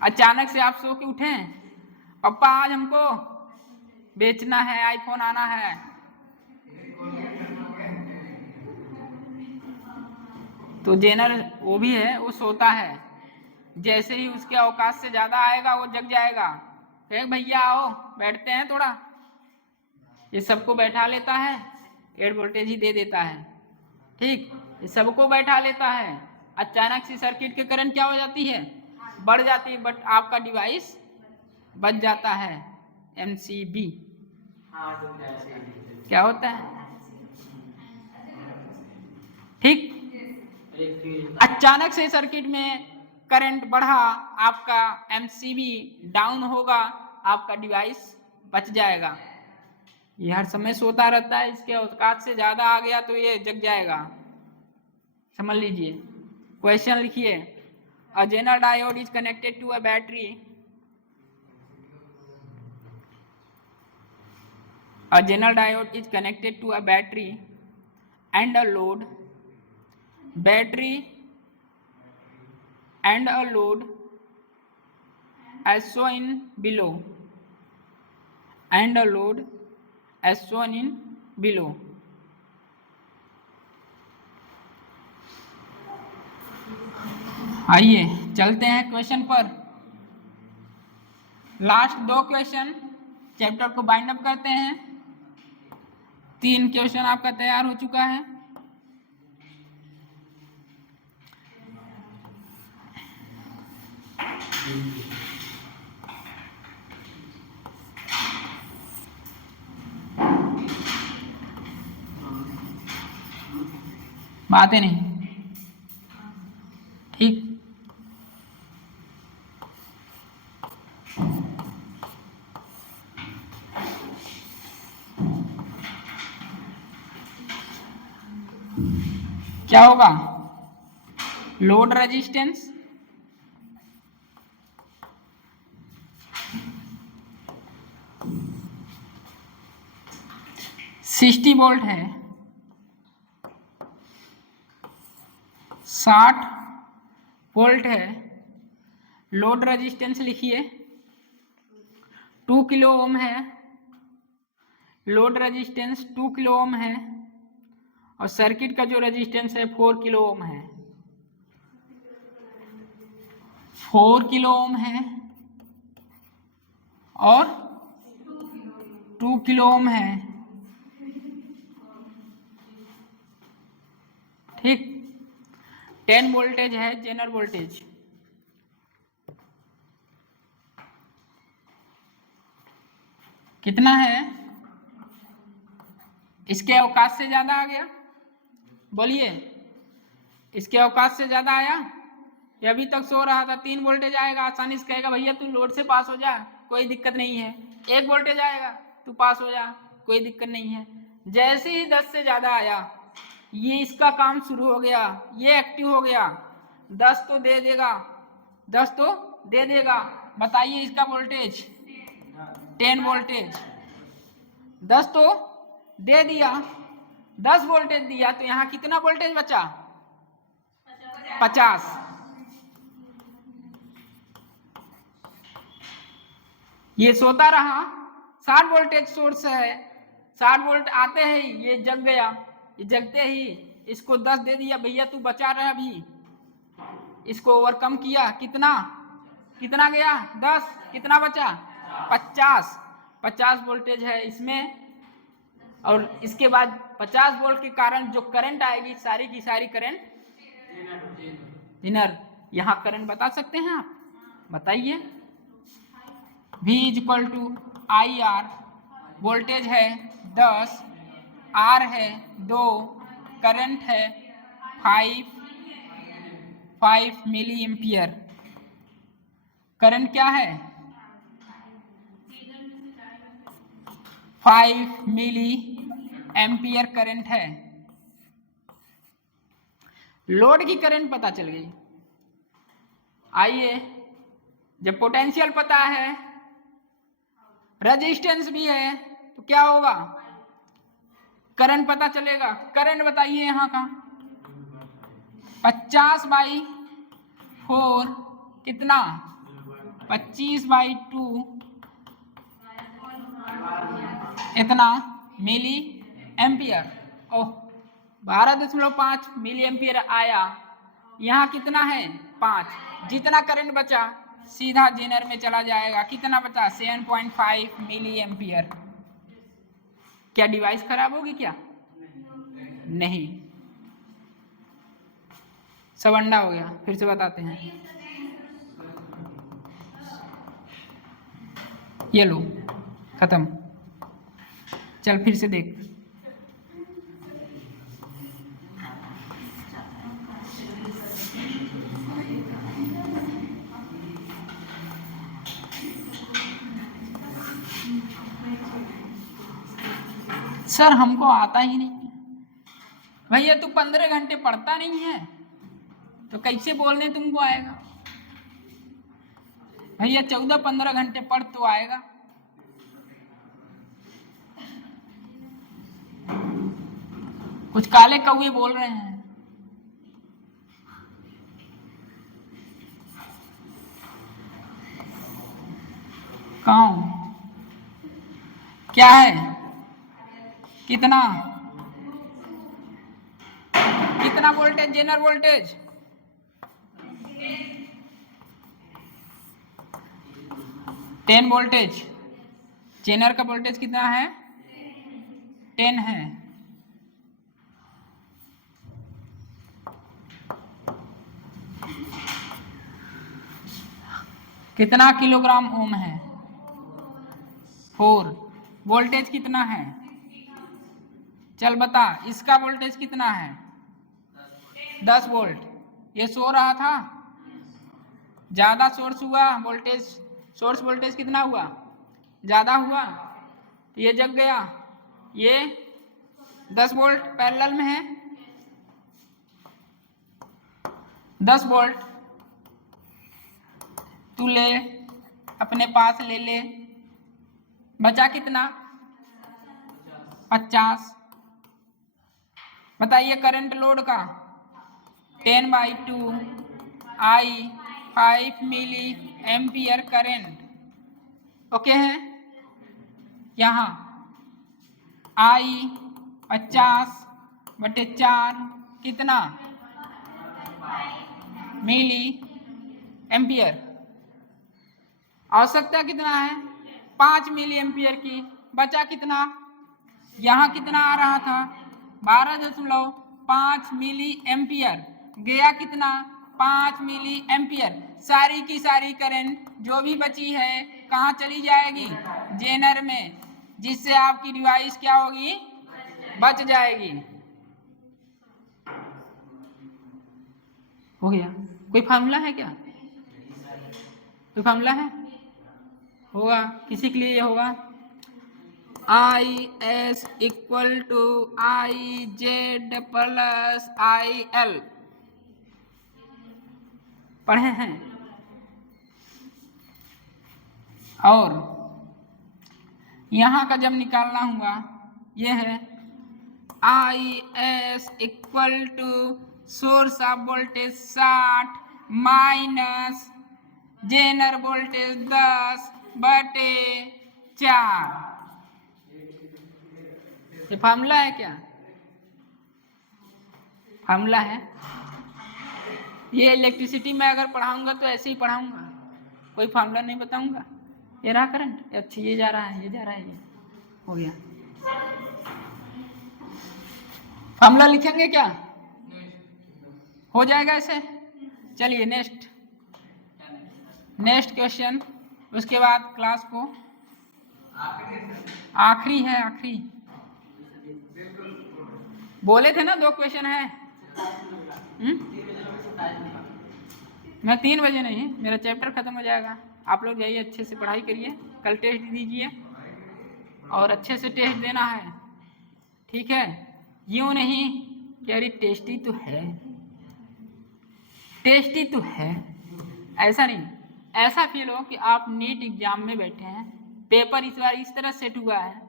अचानक से आप सो के उठे, पापा आज हमको बेचना है, आईफोन आना है। तो जेनर वो भी है, वो सोता है, जैसे ही उसके औकात से ज्यादा आएगा वो जग जाएगा, भैया आओ बैठते हैं थोड़ा, ये सबको बैठा लेता है, 8 वोल्टेज ही दे देता है। ठीक, ये सबको बैठा लेता है, अचानक से सर्किट के करंट क्या हो जाती है, बढ़ जाती है, बट आपका डिवाइस बच जाता है। MCB क्या होता है? ठीक, अचानक से सर्किट में करंट बढ़ा, आपका MCB डाउन होगा, आपका डिवाइस बच जाएगा। ये हर समय सोता रहता है, इसके औकात से ज्यादा आ गया तो ये जग जाएगा, समझ लीजिए। क्वेश्चन लिखिए, a zener diode is connected to a battery, a general diode is connected to a battery and a load, battery and a load as shown in below, and a load as shown in below. आइए चलते हैं question पर। Last 2 question chapter को bind up करते हैं। 3 question आपका तैयार हो चुका है। बातें नहीं, ठीक, क्या होगा, लोड रेजिस्टेंस सिक्सटी वोल्ट है, 60 वोल्ट है। लोड रेजिस्टेंस लिखिए 2 किलो ओम है, लोड रेजिस्टेंस 2 किलो ओम है, और सर्किट का जो रेजिस्टेंस है 4 किलो ओम है, 4 किलो ओम है और 2 किलो ओम है। ठीक, 10 वोल्टेज है जेनर वोल्टेज। कितना है, इसके औकात से ज्यादा आ गया, बोलिए, इसके औकात से ज्यादा आया, ये अभी तक सो रहा था, 3 वोल्टेज आएगा, आसानी से कहेगा भैया तू लोड से पास हो जा, कोई दिक्कत नहीं है। 1 वोल्टेज आएगा, तू पास हो जा, कोई दिक्कत नहीं है। जैसे ही 10 से ज्यादा आया, ये इसका काम शुरू हो गया, ये एक्टिव हो गया, 10 तो दे देगा, 10 तो दे देगा। बताइए इसका वोल्टेज 10 वोल्टेज, 10 तो दे दिया, 10 वोल्टेज दिया, तो यहाँ कितना वोल्टेज बचा, 50। ये सोता रहा, 60 वोल्टेज सोर्स है, 60 वोल्ट आते ही ये जग गया, ये जगते ही इसको 10 दे दिया, भैया तू बचा रहा अभी, इसको ओवरकम किया, कितना कितना गया, 10, कितना बचा, 50 वोल्टेज है इसमें, और इसके बाद 50 वोल्ट के कारण जो करंट आएगी सारी की सारी करंट इनर। यहाँ करंट बता सकते हैं आप, बताइए। V equal to I R voltage है 10, आर है 2, करंट है 5 मिली एम्पियर। करंट क्या है 5 मिली एम्पियर करंट है। लोड की करंट पता चल गई। आइए, जब पोटेंशियल पता है, रेजिस्टेंस भी है, तो क्या होगा, करंट पता चलेगा। करंट बताइए यहाँ का 50/4 कितना 25/2 इतना मिली एम्पियर। ओह, 12.5 मिली एम्पियर आया। यहाँ कितना है 5। जितना करंट बचा सीधा जेनर में चला जाएगा। कितना बचा 7.5 मिली एम्पियर। क्या डिवाइस खराब होगी क्या? नहीं, सब अंडा हो गया। फिर से बताते हैं, ये लो खत्म। चल फिर से देख। सर हमको आता ही नहीं है। भैया तू 15 घंटे पढ़ता नहीं है तो कैसे बोलने तुमको आएगा? भैया 14-15 घंटे पढ़ तो आएगा। कुछ काले कौवे बोल रहे हैं। कहाँ हूं? क्या है? कितना voltage? Zener voltage 10 voltage. Zener का वोल्टेज कितना है 10 है। कितना किलोग्राम ओम है 4। वोल्टेज कितना है? चल बता, इसका वोल्टेज कितना है 10 वोल्ट। ये सो रहा था, ज्यादा सोर्स हुआ वोल्टेज, सोर्स वोल्टेज कितना हुआ ज्यादा हुआ, ये जग गया। ये 10 वोल्ट पैरेलल में है, 10 वोल्ट तू ले अपने पास ले ले। बचा कितना 50। बताइए करंट लोड का 10/2 I 5 milli ampere current. Okay है। यहाँ I 50/4 कितना मिली एम्पियर। आवश्यकता कितना है 5 मिली एम्पियर की। बचा कितना, यहाँ कितना आ रहा था 12.5 मिली एम्पियर, गया कितना 5 मिली एम्पियर। सारी की सारी करंट जो भी बची है कहाँ चली जाएगी जेनर में, जिससे आपकी डिवाइस क्या होगी बच जाएगी। हो गया। कोई फार्मूला है क्या? कोई फार्मूला है? होगा, किसी के लिए ये होगा IS = IZ + IL। पढ़े हैं? और यहाँ का जब निकालना हुआ, ये है IS = source of voltage 60 minus Zener voltage 10/4। ये फार्मूला है क्या? फार्मूला है। ये इलेक्ट्रिसिटी में अगर पढ़ाऊंगा तो ऐसे ही पढ़ाऊंगा, कोई फार्मूला नहीं बताऊंगा। ये रहा करंट, अच्छा ये जा रहा है, ये जा रहा है, ये हो गया। फार्मूला लिखेंगे क्या? हो जाएगा ऐसे। चलिए नेक्स्ट क्वेश्चन। उसके बाद क्लास को आखिरी है, आखिरी बोले थे ना 2 क्वेश्चन है। मैं 3 बजे नहीं, मेरा चैप्टर खत्म हो जाएगा। आप लोग जाइए, अच्छे से पढ़ाई करिए, कल टेस्ट दीजिए और अच्छे से टेस्ट देना है, ठीक है। यूँ नहीं कि अरे टेस्टी तो है, टेस्टी तो है, ऐसा नहीं। ऐसा फील हो कि आप नीट एग्जाम में बैठे हैं, पेपर इस बार इस तरह सेट हुआ है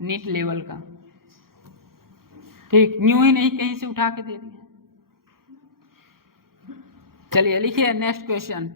नीट लेवल का, ठीक, यूँ ही नहीं कहीं से उठा के दे दिया। चलिए लिखिए नेक्स्ट क्वेश्चन।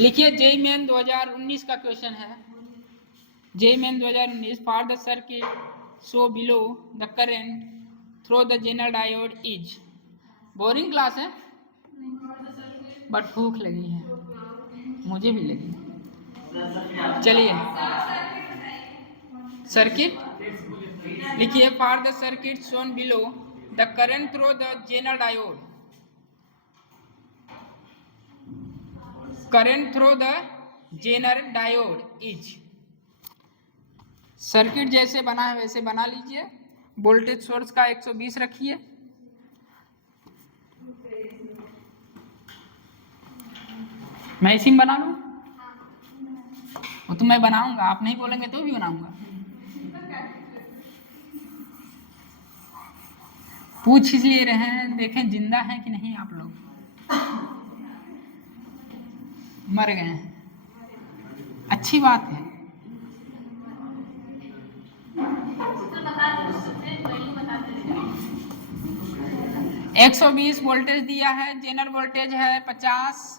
लिखिए जेईई मेन 2019 का क्वेश्चन है। JEE Main 2019 for the circuit so below the current through the Zener diode is. Boring class है बट भूख लगी है, मुझे भी लगी। चलिए सर्किट लिखिए for the circuit shown below the current through the Zener diode, current through the Zener diode is. Circuit जैसे बना है वैसे बना लीजिए। वोल्टेज सोर्स का 120 रखिए, मैं इसी में बना लूँ, वो तो मैं बनाऊंगा, आप नहीं बोलेंगे तो भी बनाऊंगा। पूछ इसलिए रहे हैं, देखें जिंदा हैं कि नहीं आप लोग, मर गए हैं, अच्छी बात है। 120 वोल्टेज दिया है, जेनर वोल्टेज है 50।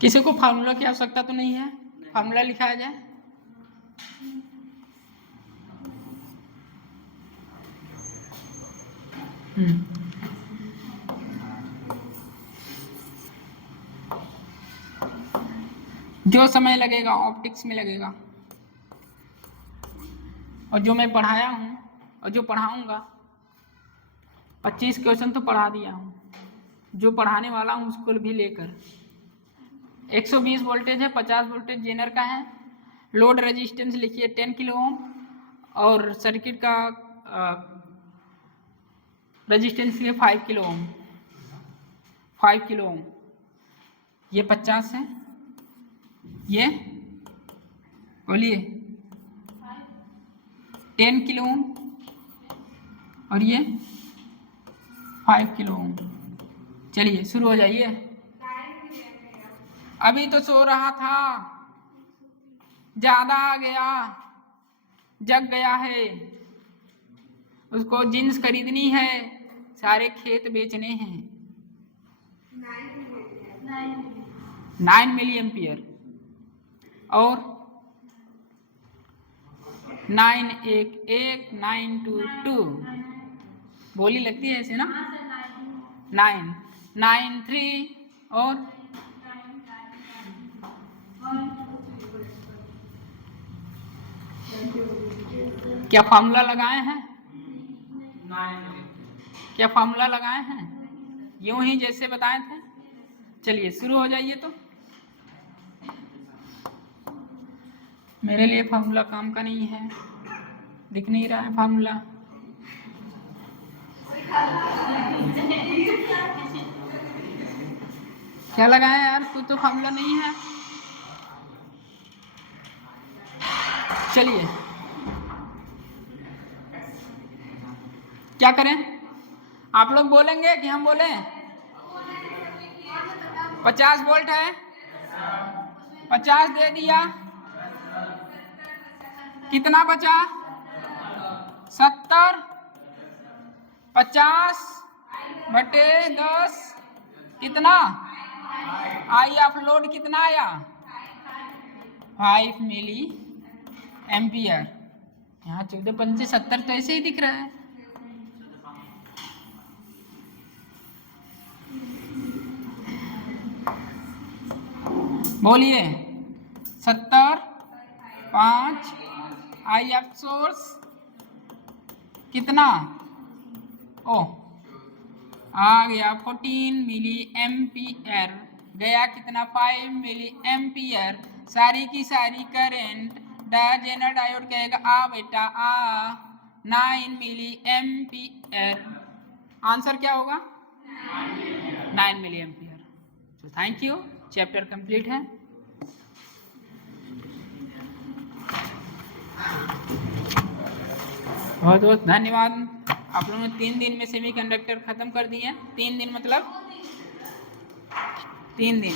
किसी को फार्मूला की आवश्यकता तो नहीं है, फार्मूला लिखाया जाए। जो समय लगेगा ऑप्टिक्स में लगेगा, और जो मैं पढ़ाया हूँ और जो पढ़ाऊँगा, 25 क्वेश्चन तो पढ़ा दिया हूँ, जो पढ़ाने वाला हूँ उसको भी लेकर। 120 वोल्टेज है, 50 वोल्टेज जेनर का है। लोड रेजिस्टेंस लिखिए 10 किलो ओम, और सर्किट का रेजिस्टेंस लिखिए 5 किलो ओम, 5 किलो ओम। ये 50 है, ये बोलिए 10 किलो ओम, और ये 5 किलो ओम। चलिए शुरू हो जाइए। अभी तो सो रहा था, ज्यादा आ गया, जग गया है, उसको जींस खरीदनी है, सारे खेत बेचने हैं। 9 मिली एम्पियर और 9 1 1 9 2 2, बोली लगती है ऐसे ना। 9 9 3 और क्या फार्मूला लगाए हैं? क्या फार्मूला लगाए हैं? यूं ही जैसे बताए थे। चलिए शुरू हो जाइए। तो मेरे लिए फार्मूला काम का नहीं है, दिख नहीं रहा है फार्मूला। क्या लगाए यार, कोई तो फार्मूला नहीं है। चलिए क्या करें, आप लोग बोलेंगे कि हम बोलें? 50 वोल्ट है, 50 दे दिया, कितना बचा? 70, 50 बटे 10 कितना आई ऑफ लोड कितना आया 5 मिली एम्पियर। यहाँ 14×5 = 70 तो ऐसे ही दिख रहा है। बोलिए 70 5 आई ऑफ सोर्स कितना ओ आ गया 14 मिली एम्पियर गया कितना 5 मिली एम्पियर। सारी की सारी करंट डायजेनर डायोड कहेगा आ बेटा आ 9 मिली एम्पियर। आंसर क्या होगा 9 मिली एम्पियर। तो थैंक यू, चैप्टर कंप्लीट है। बहुत बहुत धन्यवाद। आप लोगों ने 3 दिन में सेमीकंडक्टर खत्म कर दिए। 3 दिन मतलब 3 दिन।